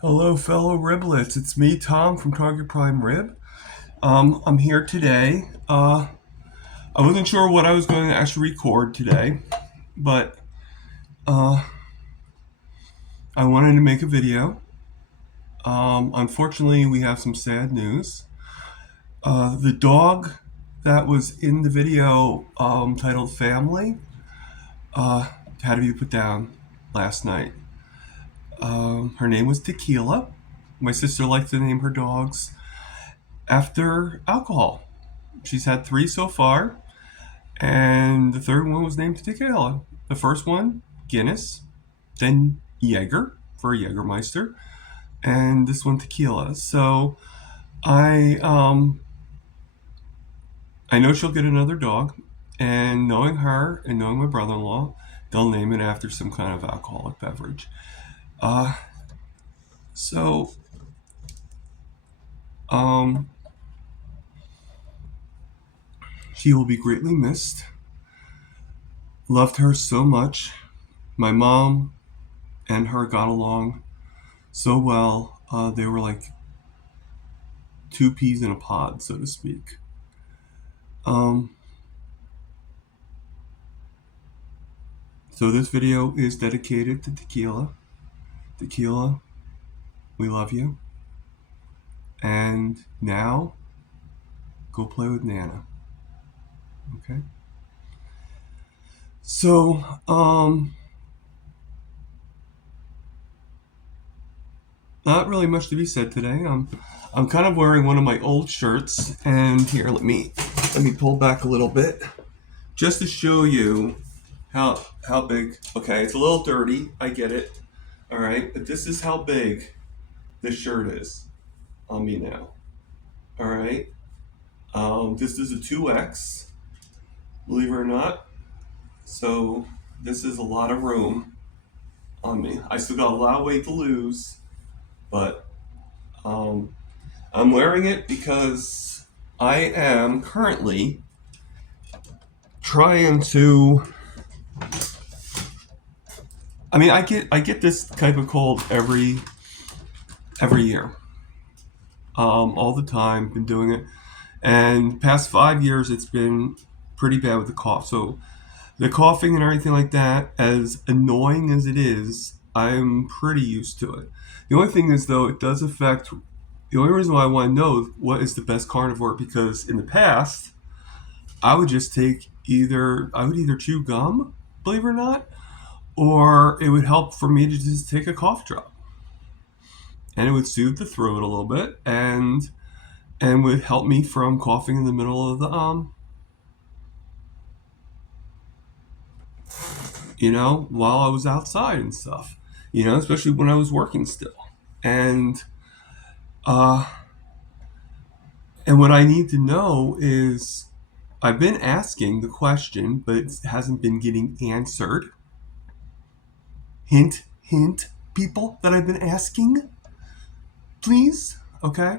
Hello, fellow riblets. It's me, Tom from Target Prime Rib. I'm here today. I wasn't sure what I was going to actually record today, but uh, I wanted to make a video. Unfortunately, we have some sad news. The dog that was in the video titled Family had to be put down last night. Her name was Tequila. My sister likes to name her dogs after alcohol. She's had three so far, and the third one was named Tequila. The first one, Guinness, then Jaeger for Jägermeister, and this one Tequila. So I I know she'll get another dog, and knowing her and knowing my brother-in-law, they'll name it after some kind of alcoholic beverage. Uh, so um, she will be greatly missed. Loved her so much. My mom and her got along so well. They were like two peas in a pod, so to speak. Um, so this video is dedicated to Tequila. Tequila, we love you. And now, go play with Nana. Okay? So, not really much to be said today. I'm kind of wearing one of my old shirts, and here, let me pull back a little bit, just to show you how big. Okay, it's a little dirty. I get it. All right, but this is how big this shirt is on me now. All right. This is a 2X, believe it or not. So this is a lot of room on me. I still got a lot of weight to lose, but um, I'm wearing it because I am currently trying to. I get this type of cold every year, all the time. Been doing it, and past 5 years it's been pretty bad with the cough. So the coughing and everything like that, as annoying as it is, I'm pretty used to it. The only thing is, though, it does affect. The only reason why I want to know what is the best carnivore, because in the past, I would either chew gum, believe it or not, or it would help for me to just take a cough drop, and it would soothe the throat a little bit, and would help me from coughing in the middle of the while I was outside and stuff, especially when I was working still. And uh, and what I need to know is, I've been asking the question, but it hasn't been getting answered. Hint, hint, people that I've been asking, please, okay,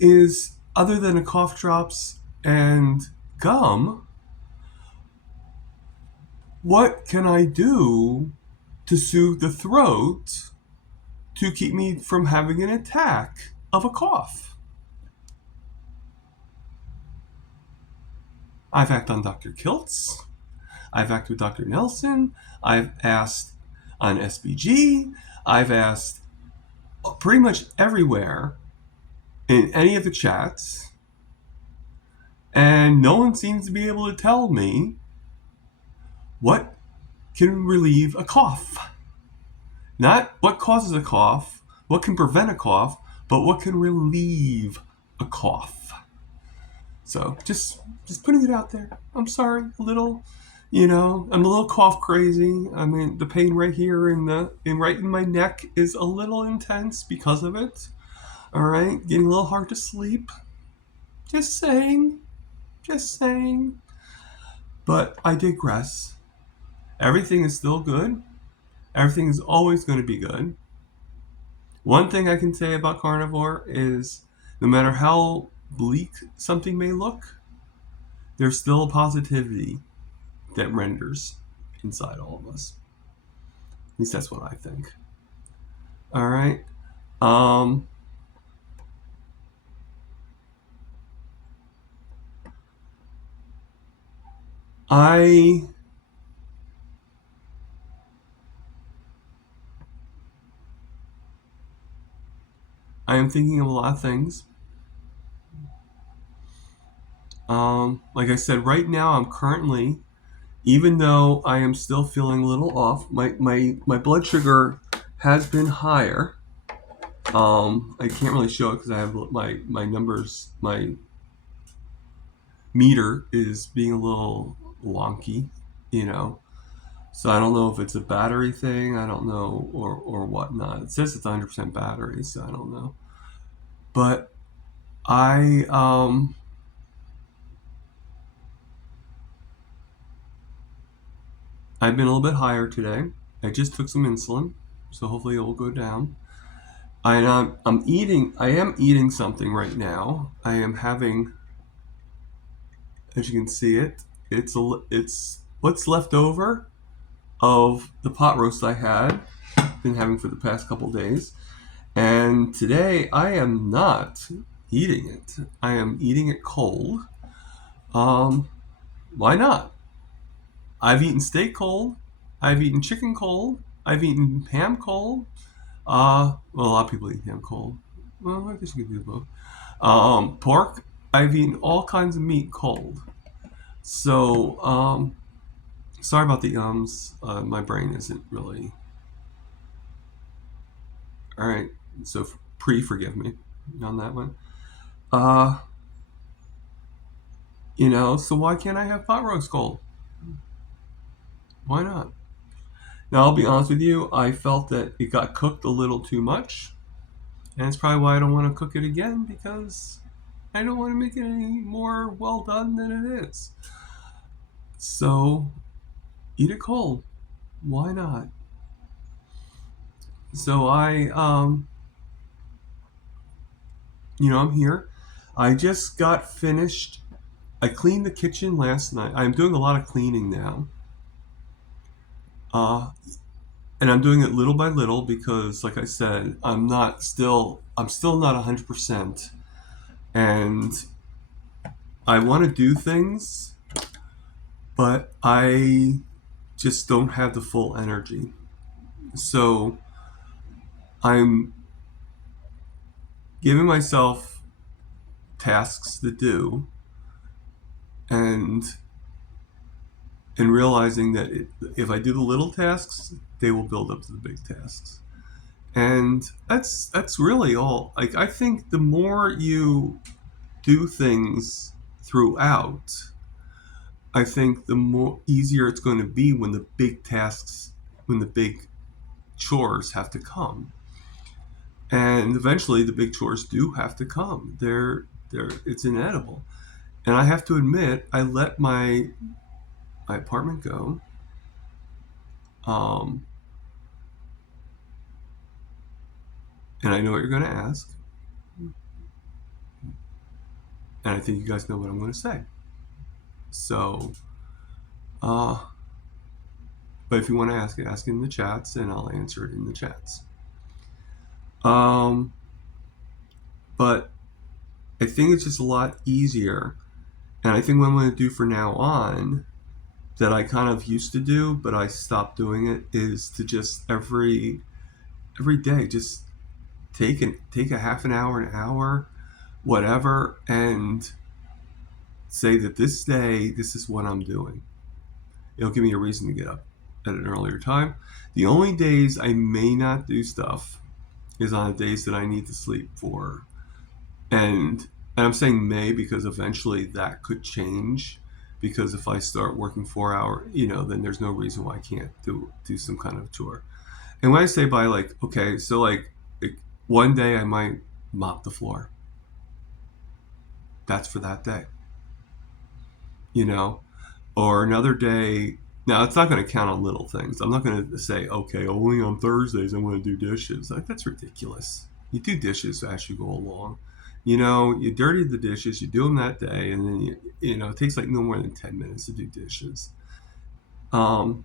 is other than the cough drops and gum, what can I do to soothe the throat to keep me from having an attack of a cough? I've asked on Dr. Kiltz. I've asked with Dr. Nelson. I've asked on SBG. I've asked pretty much everywhere in any of the chats. And no one seems to be able to tell me what can relieve a cough. Not what causes a cough, what can prevent a cough, but what can relieve a cough. So just putting it out there. I'm sorry, I'm a little cough crazy. I mean, the pain right here right in my neck is a little intense because of it. All right, getting a little hard to sleep. Just saying, just saying. But I digress. Everything is still good. Everything is always going to be good. One thing I can say about carnivore is, no matter how bleak something may look, there's still a positivity that renders inside all of us. At least that's what I think. All right. Um, I I am thinking of a lot of things. Like I said, right now I'm currently, even though I am still feeling a little off, my blood sugar has been higher. I can't really show it because I have my numbers, my meter is being a little wonky, you know. So I don't know if it's a battery thing. I don't know, or whatnot. It says it's 100% battery, so I don't know. But I I've been a little bit higher today. I just took some insulin, so hopefully it will go down. I'm eating. I am eating something right now. I am having, as you can see it. It's what's left over of the pot roast I had been having for the past couple days. And today I am not eating it. I am eating it cold. Um, why not? I've eaten steak cold. I've eaten chicken cold. I've eaten ham cold. Well, a lot of people eat ham cold. Well, I guess you could do both. Pork. I've eaten all kinds of meat cold. So, sorry about the ums. My brain isn't really all right. So, forgive me on that one. Uh, so why can't I have pot roast cold? Why not? Now, I'll be honest with you, I felt that it got cooked a little too much, and it's probably why I don't want to cook it again because I don't want to make it any more well done than it is. So, eat it cold. Why not? So, I'm here. I just got finished. I cleaned the kitchen last night. I'm doing a lot of cleaning now. Uh, and I'm doing it little by little because, like I said, I'm still not 100%. And I want to do things, but I just don't have the full energy. So I'm giving myself tasks to do and realizing that if I do the little tasks, they will build up to the big tasks. And that's really all. Like I think the more you do things throughout, I think the more easier it's going to be when the big tasks, when the big chores have to come. And eventually the big chores do have to come. It's inevitable. And I have to admit, I let my apartment go. Um, and I know what you're going to ask. And I think you guys know what I'm going to say. So, uh, but if you want to ask it in the chats, and I'll answer it in the chats. Um, but I think it's just a lot easier. And I think what I'm going to do from now on, that I kind of used to do, but I stopped doing it, is to just every day just take a half an hour, whatever, and say that this day this is what I'm doing. It'll give me a reason to get up at an earlier time. The only days I may not do stuff is on the days that I need to sleep for. And I'm saying may because eventually that could change. Because if I start working 4 hour, then there's no reason why I can't do some kind of chore. And when I say by like, okay, so like one day I might mop the floor. That's for that day, you know, or another day. Now it's not going to count on little things. I'm not going to say, okay, only on Thursdays I'm going to do dishes. Like that's ridiculous. You do dishes as you go along. You dirty the dishes, you do them that day, and then it takes like no more than 10 minutes to do dishes. Um,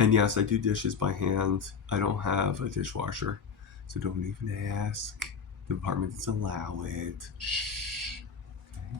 and yes, I do dishes by hand. I don't have a dishwasher. So don't even ask. The apartment doesn't allow it. Shh. Okay.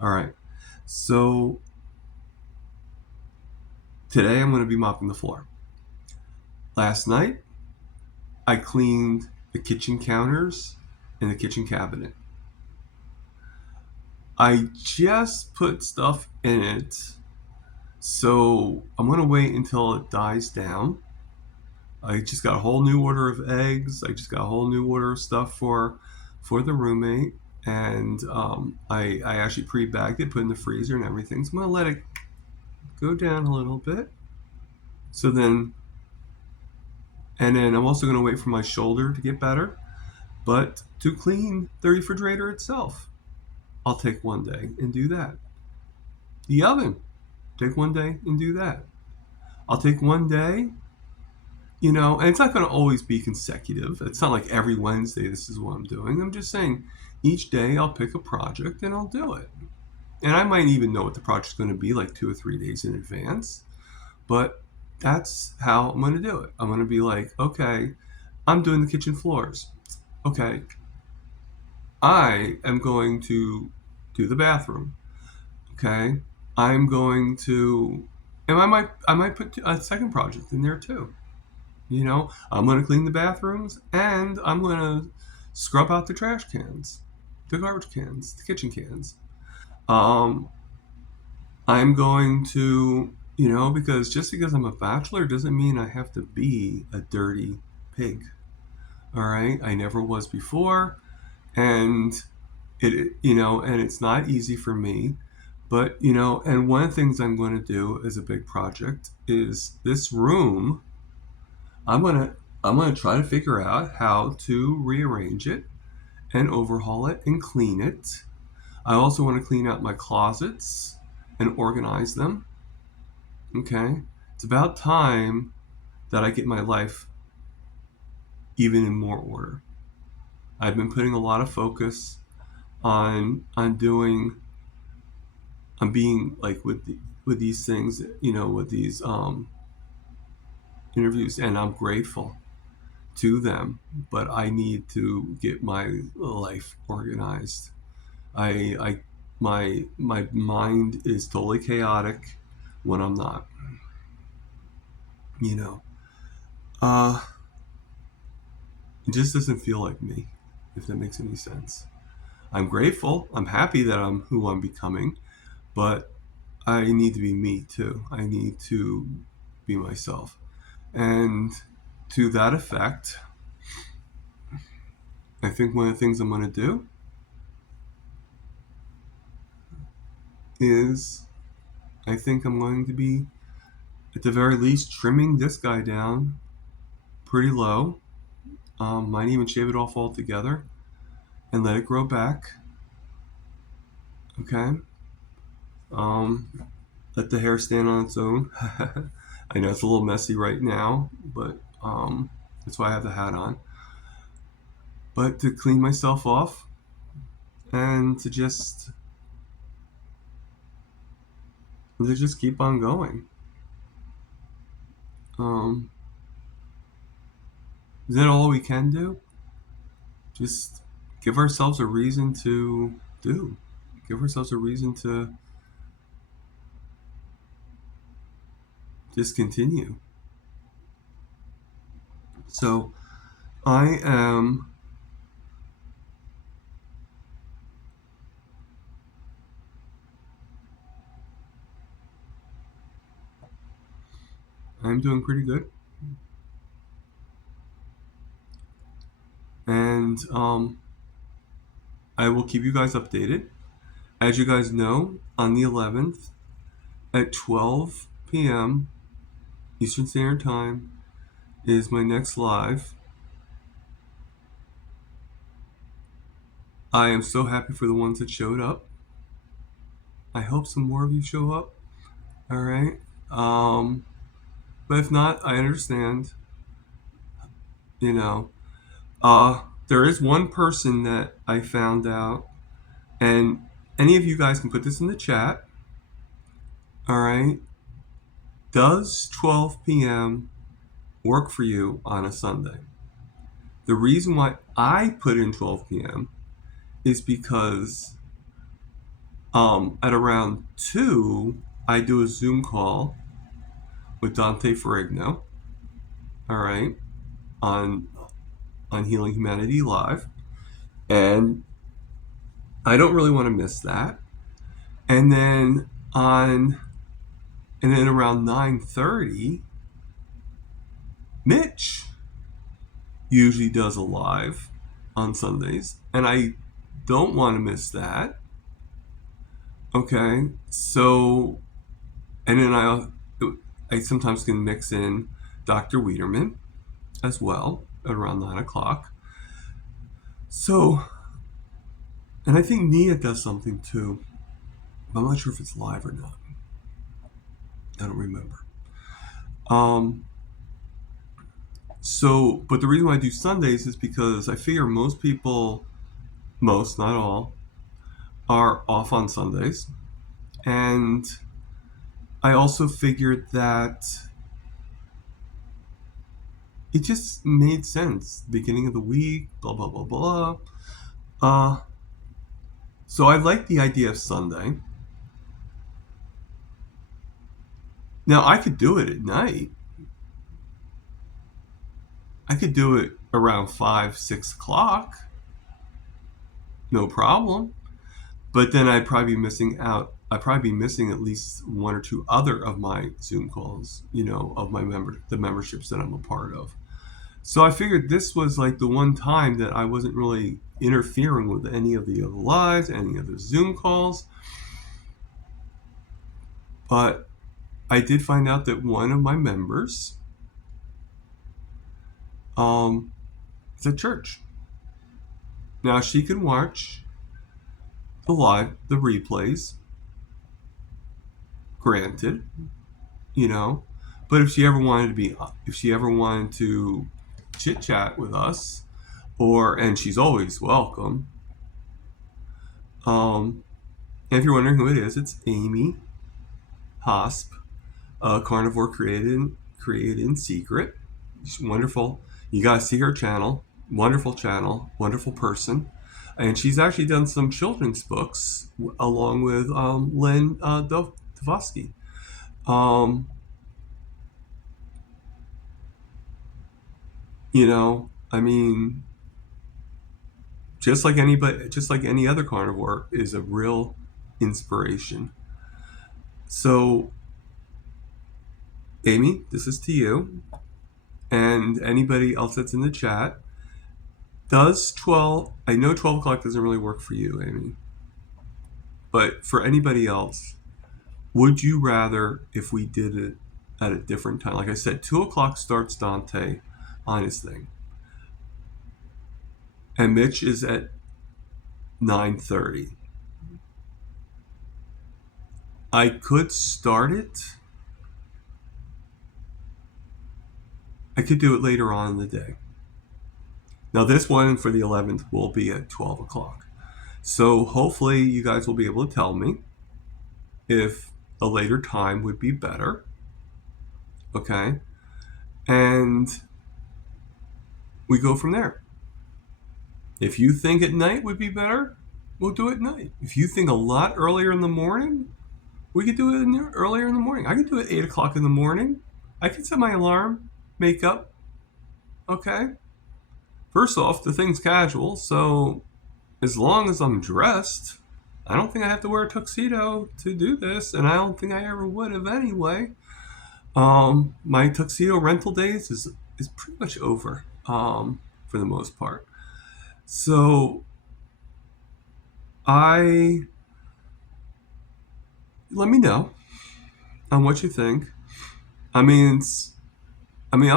All right. So today I'm going to be mopping the floor. Last night I cleaned the kitchen counters and the kitchen cabinet. I just put stuff in it, so I'm going to wait until it dies down. I just got a whole new order of eggs. I just got a whole new order of stuff for the roommate, and I actually pre-bagged it, put it in the freezer and everything. So I'm gonna let it go down a little bit. So then, and then I'm also gonna wait for my shoulder to get better. But to clean the refrigerator itself, I'll take one day and do that. The oven, take one day and do that. I'll take one day, and it's not going to always be consecutive. It's not like every Wednesday this is what I'm doing. I'm just saying each day I'll pick a project and I'll do it. And I might even know what the project's going to be like 2 or 3 days in advance. But that's how I'm going to do it. I'm going to be like, okay, I'm doing the kitchen floors. Okay, I am going to do the bathroom. Okay, I'm going to, and I might put a second project in there too. I'm going to clean the bathrooms and I'm going to scrub out the trash cans, the garbage cans, the kitchen cans. Um, I'm going to, because just because I'm a bachelor doesn't mean I have to be a dirty pig. All right. I never was before. And and it's not easy for me. But, and one of the things I'm going to do as a big project is this room. I'm gonna I'm gonna try to figure out how to rearrange it and overhaul it and clean it. I also want to clean out my closets and organize them. Okay, it's about time that I get my life even in more order. I've been putting a lot of focus on doing on being like with these things, with these interviews, and I'm grateful to them, but I need to get my life organized. I my mind is totally chaotic when I'm not. You know, uh, it just doesn't feel like me, if that makes any sense. I'm grateful. I'm happy that I'm who I'm becoming, but I need to be me too. I need to be myself, and to that effect, I think one of the things I'm going to do is I think I'm going to be, at the very least, trimming this guy down pretty low. Might even shave it off altogether and let it grow back. Okay. Um, Let the hair stand on its own. I know it's a little messy right now, but that's why I have the hat on. But to clean myself off and to just keep on going. Um, is that all we can do? Just give ourselves a reason to do. Give ourselves a reason to just continue. So I am I'm doing pretty good, and I will keep you guys updated. As you guys know, on the 11th at 12 p.m. Eastern Standard Time is my next live. I am so happy for the ones that showed up. I hope some more of you show up. All right. But if not, I understand. You know, there is one person that I found out, and any of you guys can put this in the chat. All right. Does 12 p.m. work for you on a Sunday? The reason why I put in 12 p.m. is because at around 2, I do a Zoom call with Dante Ferrigno, all right, on Healing Humanity Live, and I don't really want to miss that. And then around 9:30, Mitch usually does a live on Sundays, and I don't want to miss that. Okay, so and then I sometimes can mix in Dr. Wiederman as well at around 9 o'clock. So, and I think Nia does something too. But I'm not sure if it's live or not. I don't remember. Um, but the reason why I do Sundays is because I figure most people, most, not all, are off on Sundays. And I also figured that it just made sense. Beginning of the week, blah, blah, blah, blah. So I like the idea of Sunday. Now, I could do it at night. I could do it around 5, 6 o'clock. No problem. But then I'd probably be missing out. I'd probably be missing at least one or two other of my Zoom calls, of the memberships that I'm a part of. So I figured this was like the one time that I wasn't really interfering with any of the other lives, any of the Zoom calls. But I did find out that one of my members is at church. Now she can watch the replays, granted, but if she ever wanted to chit chat with us, and she's always welcome. And if you're wondering who it is, it's Amy Hosp, a carnivore created in secret. She's wonderful. You gotta see her channel. Wonderful channel. Wonderful person. And she's actually done some children's books along with Len Dovosky. I mean, just like any other carnivore, is a real inspiration. So, Amy, this is to you, and anybody else that's in the chat. I know 12 o'clock doesn't really work for you, Amy, but for anybody else, would you rather if we did it at a different time? Like I said, 2 o'clock starts Dante on his thing, and Mitch is at 9:30. I could start it. I could do it later on in the day. Now this one for the 11th will be at 12 o'clock. So hopefully you guys will be able to tell me if a later time would be better. Okay? And we go from there. If you think at night would be better, we'll do it at night. If you think a lot earlier in the morning, we could do it earlier in the morning. I could do it 8 o'clock in the morning. I could set my alarm, makeup. Okay? First off, the thing's casual, so as long as I'm dressed, I don't think I have to wear a tuxedo to do this, and I don't think I ever would have anyway. My tuxedo rental days is pretty much over, for the most part. So let me know on what you think. I'll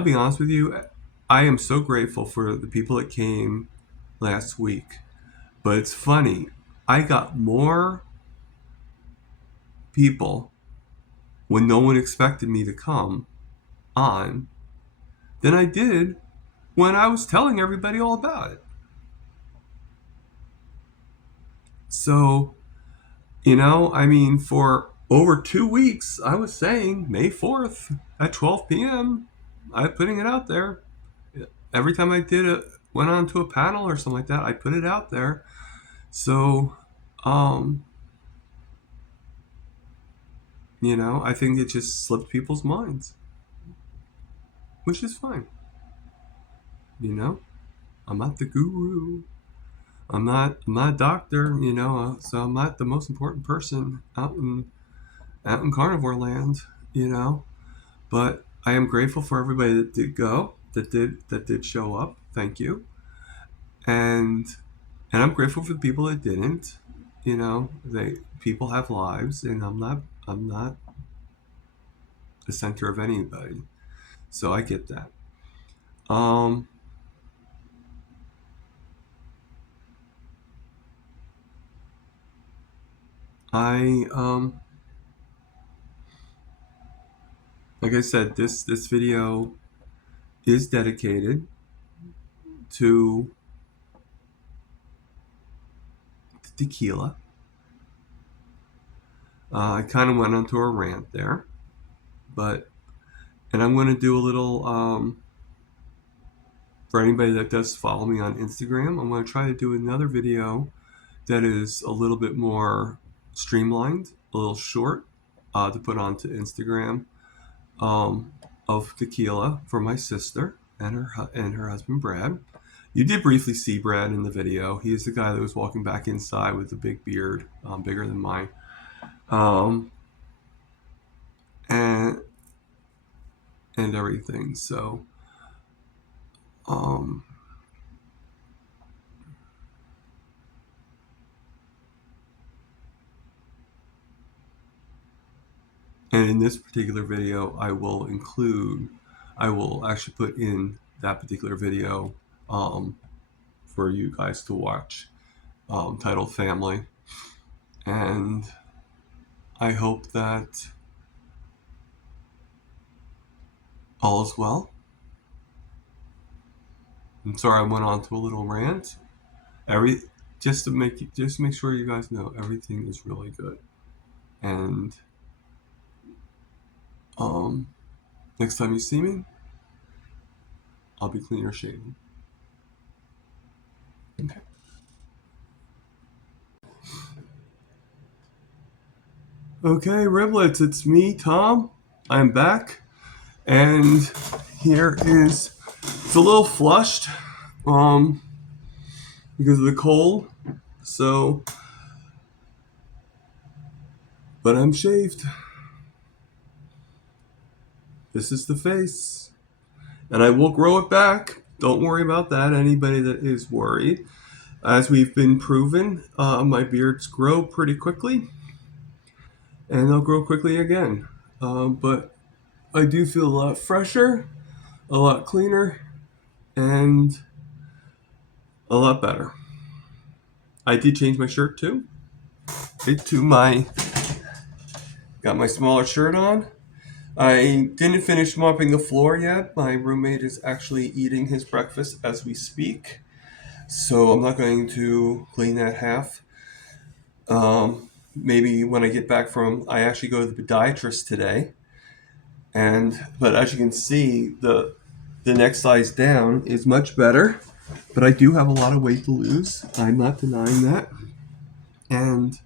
be honest with you. I am so grateful for the people that came last week. But it's funny, I got more people when no one expected me to come on than I did when I was telling everybody all about it. So, for over 2 weeks, I was saying May 4th at 12 p.m. I'm putting it out there. Every time I did went on to a panel or something like that. I put it out there. So, um, I think it just slipped people's minds, which is fine. I'm not the guru. I'm not a doctor, so I'm not the most important person out in carnivore land, you know. But I am grateful for everybody that did go, that did show up. Thank you. And I'm grateful for the people that didn't. People have lives, and I'm not the center of anybody. So I get that. Um, I like I said, this video is dedicated to tequila. I kind of went onto a rant there, and I'm going to do a little for anybody that does follow me on Instagram. I'm going to try to do another video that is a little bit more streamlined, a little short, to put onto Instagram, um, of tequila for my sister and her husband Brad. You did briefly see Brad in the video. He is the guy that was walking back inside with the big beard, bigger than mine, um, and everything. So, um, and in this particular video, I will actually put in that particular video, um, for you guys to watch, titled Family. And I hope that all is well. I'm sorry I went on to a little rant. Every just to make sure you guys know everything is really good. And um, next time you see me, I'll be cleaner shaven. Okay. Okay, Riblets, it's me, Tom. I'm back, and here is it's a little flushed, um, because of the cold. So, but I'm shaved. This is the face, and I will grow it back. Don't worry about that. Anybody that is worried, as we've been proven, my beards grow pretty quickly, and they'll grow quickly again. But I do feel a lot fresher, a lot cleaner, and a lot better. I did change my shirt too. Got my smaller shirt on. I didn't finish mopping the floor yet. My roommate is actually eating his breakfast as we speak, so I'm not going to clean that half. Maybe when I get back I actually go to the podiatrist today, but as you can see, the next size down is much better. But I do have a lot of weight to lose. I'm not denying that, and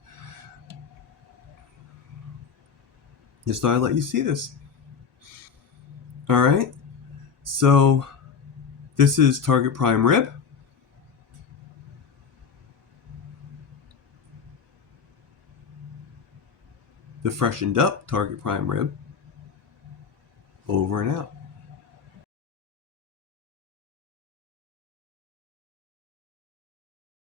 just thought I'd let you see this. All right. So this is Target Prime Rib. The freshened up Target Prime Rib. Over and out.